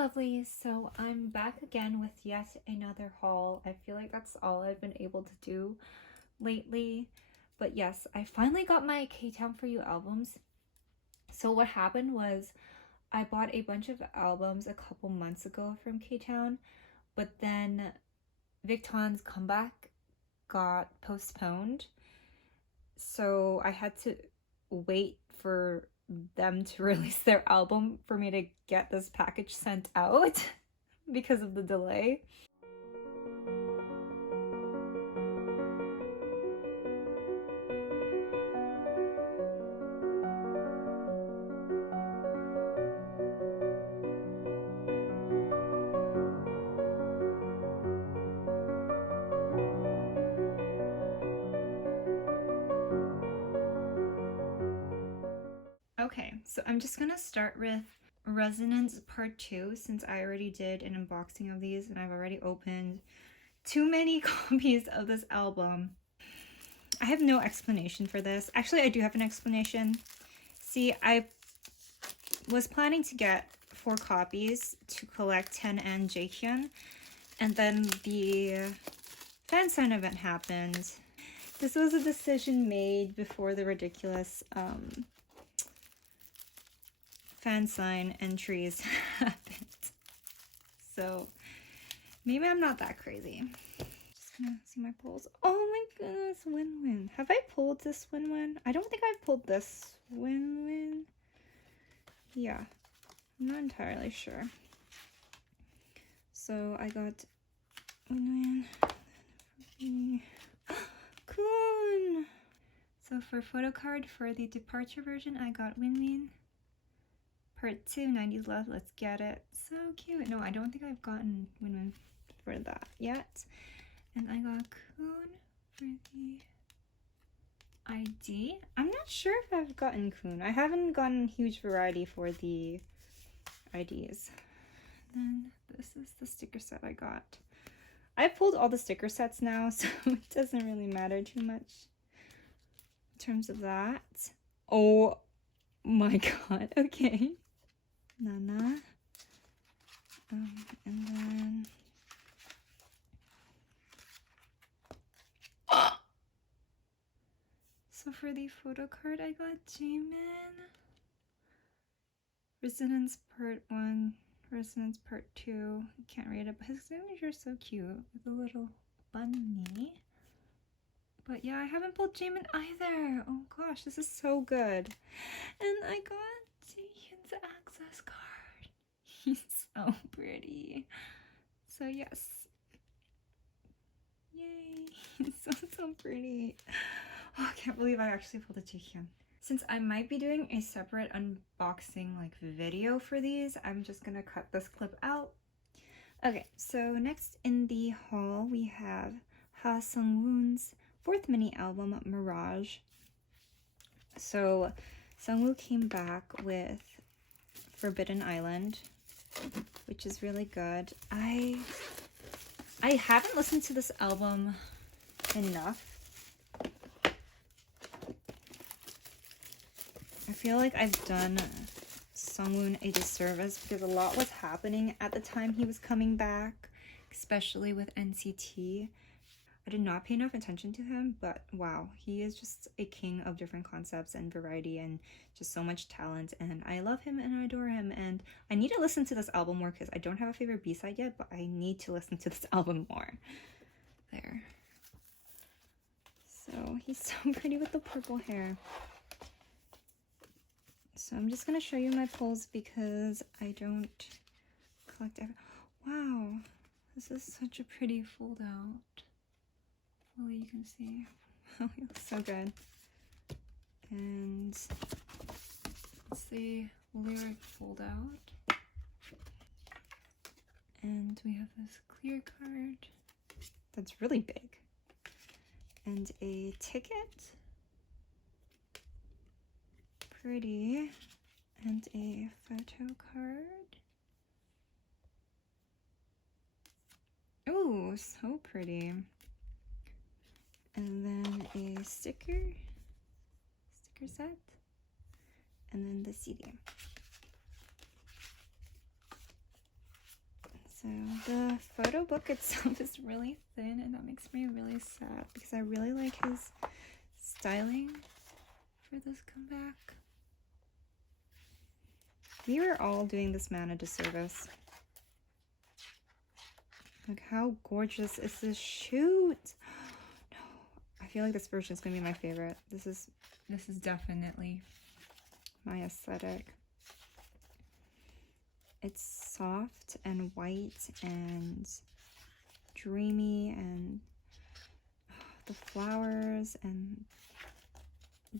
lovelies, so I'm back again with yet another haul. I feel like that's all I've been able to do lately. But yes, I finally got my K-Town For You albums. So what happened was I bought a bunch of albums a couple months ago from K-Town, but then Victon's comeback got postponed. So I had to wait for them to release their album for me to get this package sent out because of the delay. Okay, so I'm just gonna start with Resonance Part 2 since I already did an unboxing of these and I've already opened too many copies of this album. I have no explanation for this. Actually, I do have an explanation. See, I was planning to get 4 copies to collect 10 and Jaehyun, and then the fan sign event happened. This was a decision made before the ridiculous fan sign entries happened. So maybe I'm not that crazy. Just gonna see my pulls. Oh my goodness, win-win. Have I pulled this win-win? I don't think I've pulled this win-win. Yeah, I'm not entirely sure. So I got win-win. Cool. So for photo card for the departure version, I got win-win. Part 2, 90s Love, let's get it. So cute. No, I don't think I've gotten win-win for that yet. And I got Kun for the ID. I'm not sure if I've gotten Kun. I haven't gotten huge variety for the IDs. Then this is the sticker set I got. I pulled all the sticker sets now, so it doesn't really matter too much in terms of that. Oh my god, okay. Nana. And then so for the photo card I got Jaemin. Resonance Part 1, Resonance Part 2. I can't read it, but his image is so cute with a little bunny. But yeah, I haven't pulled Jaemin either. Oh gosh, this is so good. And I got Jaehyun's access card. He's so pretty. So yes. Yay. He's so pretty. Oh, I can't believe I actually pulled a Jaehyun. Since I might be doing a separate unboxing like video for these, I'm just gonna cut this clip out. Okay, so next in the haul we have Seongwoo's 4th mini album, Mirage. So Seongwoo came back with Forbidden Island, which is really good. I haven't listened to this album enough. I feel like I've done Seongwoo a disservice because a lot was happening at the time he was coming back, especially with NCT. I did not pay enough attention to him, but wow, he is just a king of different concepts and variety and just so much talent, and I love him and I adore him, and I need to listen to this album more because I don't have a favorite B-side yet, but I need to listen to this album more. There. So he's so pretty with the purple hair. So I'm just going to show you my pulls because I don't collect every... Wow, this is such a pretty fold out. Hopefully you can see. Oh, he looks so good. And it's the lyric fold out. And we have this clear card that's really big. And a ticket. Pretty. And a photo card. Oh, so pretty. And then a sticker set, and then the CD. So the photo book itself is really thin, and that makes me really sad because I really like his styling for this comeback. We were all doing this man a disservice. Like, how gorgeous is this shoot? No, I feel like this version is gonna be my favorite. This is definitely my aesthetic. It's soft and white and dreamy, and the flowers and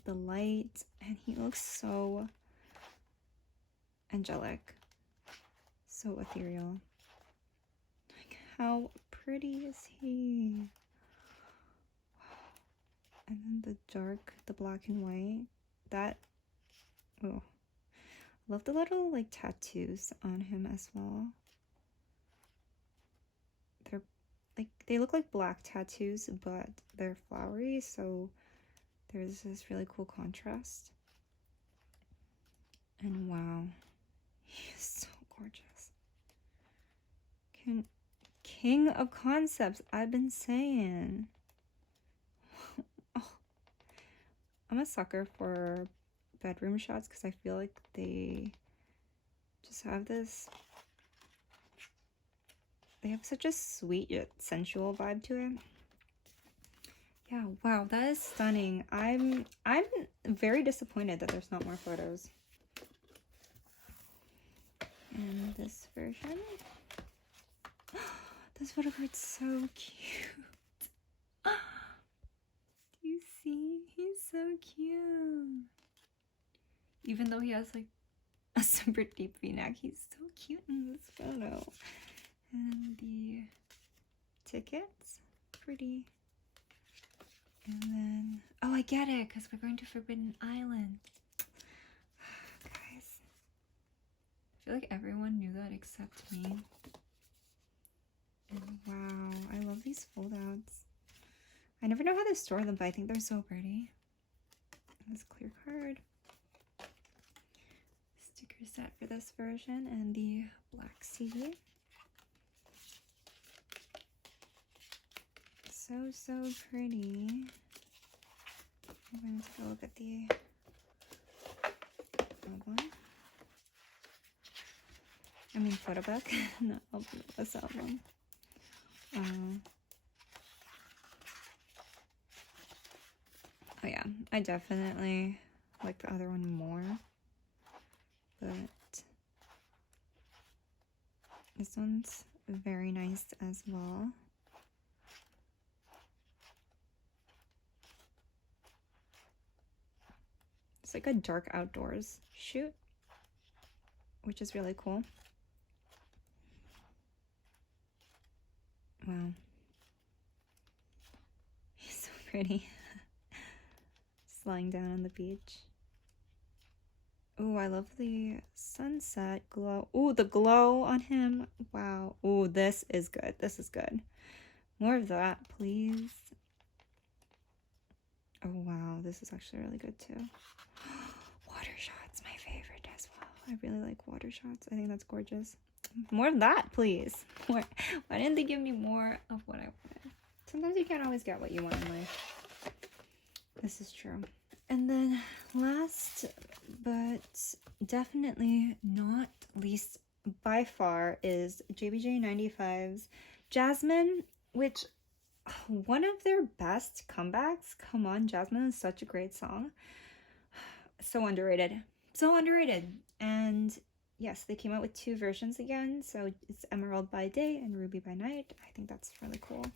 the light, and he looks so angelic, so ethereal. Like, how pretty is he? And then the dark, the black and white, that, oh, love the little like tattoos on him as well. They're like, they look like black tattoos, but they're flowery, so there's this really cool contrast. And wow, he is so gorgeous. King of concepts, I've been saying. Oh, I'm a sucker for bedroom shots because I feel like they just have this, they have such a sweet yet sensual vibe to it. Yeah, wow, that is stunning. I'm very disappointed that there's not more photos. And this version, this photo card's so cute. Do you see? He's so cute. Even though he has like a super deep v-neck, he's so cute in this photo. And the tickets, pretty. And then, oh, I get it, because we're going to Forbidden Island. Guys, I feel like everyone knew that except me. And wow, I love these foldouts. I never know how to store them, but I think they're so pretty. And this clear card. Sticker set for this version, and the black CD. So pretty. I'm going to take a look at the album. I mean photo book, not album, this album. Oh yeah, I definitely like the other one more, but this one's very nice as well. It's like a dark outdoors shoot, which is really cool. Wow. He's so pretty. Lying down on the beach. Oh, I love the sunset glow. Oh, the glow on him. Wow. Oh, this is good. This is good. More of that, please. Oh, wow. This is actually really good, too. Water shots, my favorite as well. I really like water shots. I think that's gorgeous. More of that, please. More. Why didn't they give me more of what I wanted? Sometimes you can't always get what you want in life. This is true. And then last but definitely not least by far is JBJ95's Jasmine, which, one of their best comebacks. Come on, Jasmine is such a great song. So underrated. So underrated. And yes, they came out with 2 versions again. So it's Emerald by Day and Ruby by Night. I think that's really cool.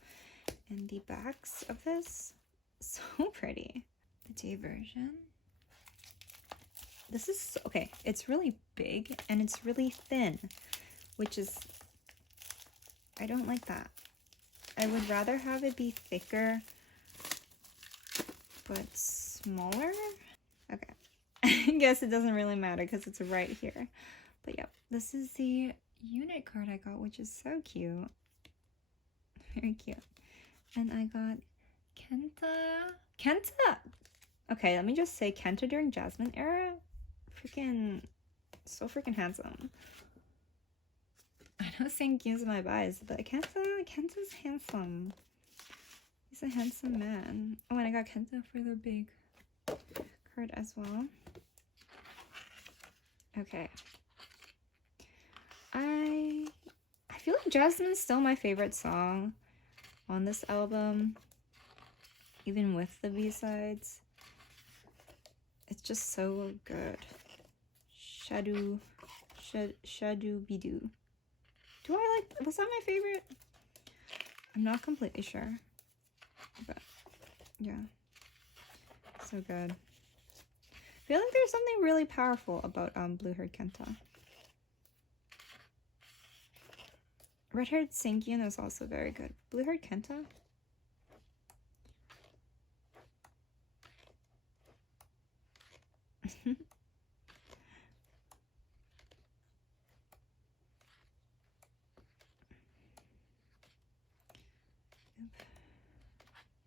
And the backs of this, so pretty. The day version. This is, okay, it's really big and it's really thin, which is, I don't like that. I would rather have it be thicker, but smaller. Okay, I guess it doesn't really matter because it's right here. But yep, this is the unit card I got, which is so cute. Very cute. And I got Kenta. Okay, let me just say, Kenta during Jasmine era, so freaking handsome. And know Seongwoo's my bias, but Kenta's handsome. He's a handsome man. Oh, and I got Kenta for the big card as well. Okay. I feel like Jasmine's still my favorite song on this album, even with the B-sides. It's just so good. Shadu Bidu. Was that my favorite? I'm not completely sure. But yeah. So good. I feel like there's something really powerful about blue-haired Kenta. Red-haired Seongwoo is also very good. Blue-haired Kenta?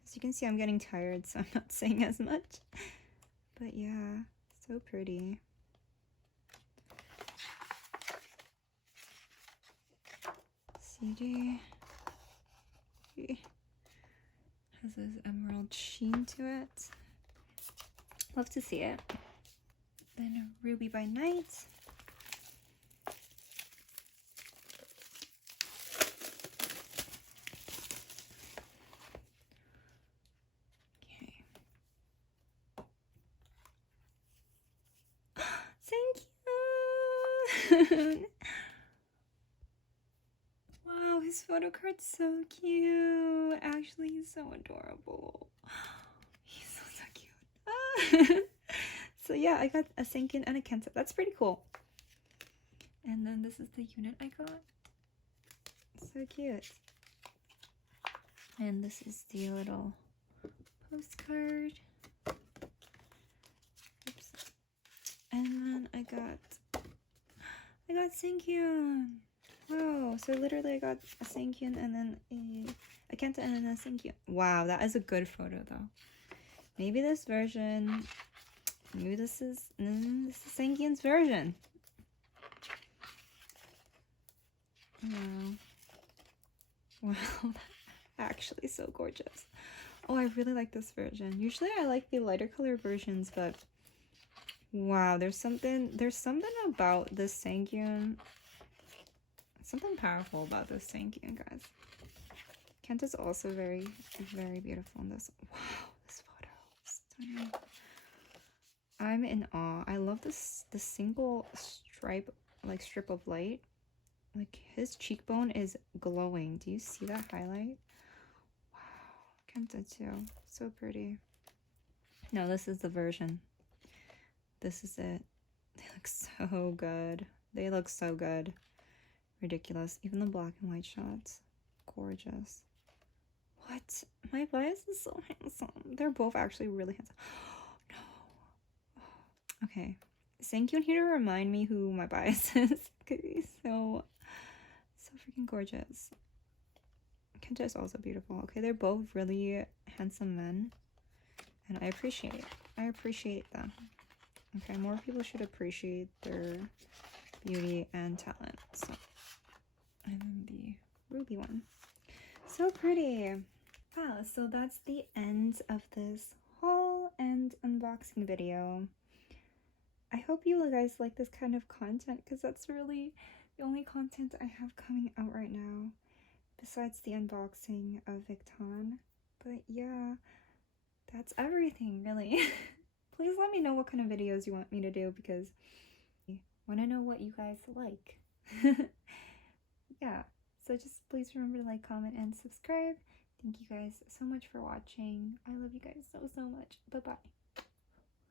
As you can see, I'm getting tired, so I'm not saying as much. But yeah, so pretty. CD has this emerald sheen to it. Love to see it. Then Ruby by Night. Okay. Thank you. Wow, his photo card's so cute. Actually, he's so adorable. He's so cute. So yeah, I got a Seongwoo and a Kenta. That's pretty cool. And then this is the unit I got. So cute. And this is the little postcard. Oops. And then I got Seongwoo. Wow, so literally I got a Seongwoo and then a Kenta and then a Seongwoo. Wow, that is a good photo though. Maybe this version, maybe this is Seongwoo's version. Wow. Wow, actually so gorgeous. Oh, I really like this version. Usually I like the lighter color versions, but wow, there's something about this Seongwoo. Something powerful about this Seongwoo, guys. Kenta's also very, very beautiful in this. Wow, this photo is stunning. I'm in awe. I love this, the single strip of light. Like, his cheekbone is glowing. Do you see that highlight? Wow, Kenta too. So pretty. No, this is the version. This is it. They look so good. They look so good. Ridiculous. Even the black and white shots. Gorgeous. What? My bias is so handsome. They're both actually really handsome. No. Okay. Seongwoo here to remind me who my bias is. Because he's so freaking gorgeous. Kenta is also beautiful. Okay, they're both really handsome men. And I appreciate it. I appreciate them. Okay, more people should appreciate their beauty and talent. So, and then the ruby one. So pretty. Wow, so that's the end of this haul and unboxing video. I hope you guys like this kind of content because that's really the only content I have coming out right now besides the unboxing of Victon. But yeah, that's everything really. Please let me know what kind of videos you want me to do because I want to know what you guys like. Yeah, so just please remember to like, comment, and subscribe. Thank you guys so much for watching. I love you guys so much. Bye-bye.